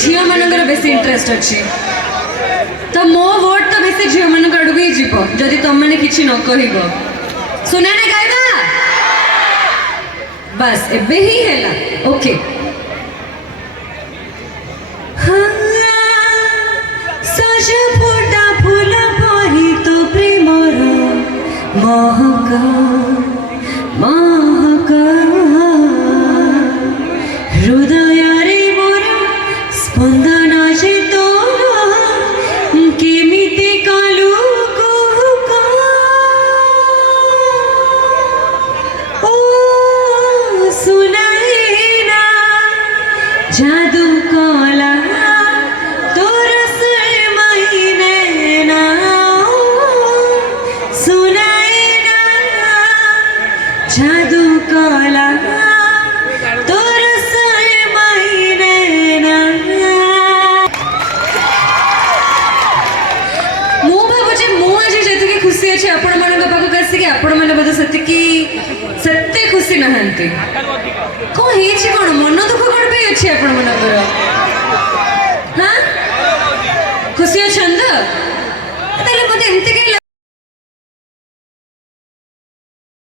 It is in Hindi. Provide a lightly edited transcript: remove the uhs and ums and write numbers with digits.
झील मानकर बेस इंटरेस्ट अच्छी तो मो वोट तो बेस झील मान आड़ ही जीव जदि तुम मैंने किसी न कह सुना ना गाइबा बस एबे ही है ओके सज फुटा फूल परी तो प्रेमर महका महका हृदय रे मोर स्पंदन जे तो केमिति कालू कुहुका ओ सुनाई ना जादू कला तोर सरमई ना सुनाई ना जादू कला तोर सरमई ना मु भाबुचे मु आज जति खुशी अच्छे आपण मान पाखक आसिक आपण मैंने बोधे सत्य खुशी नहांती कौन है कौन मन दुख कौन पे अच्छे आपण मनकर हाँ खुशी अच्छा मत एमती कहीं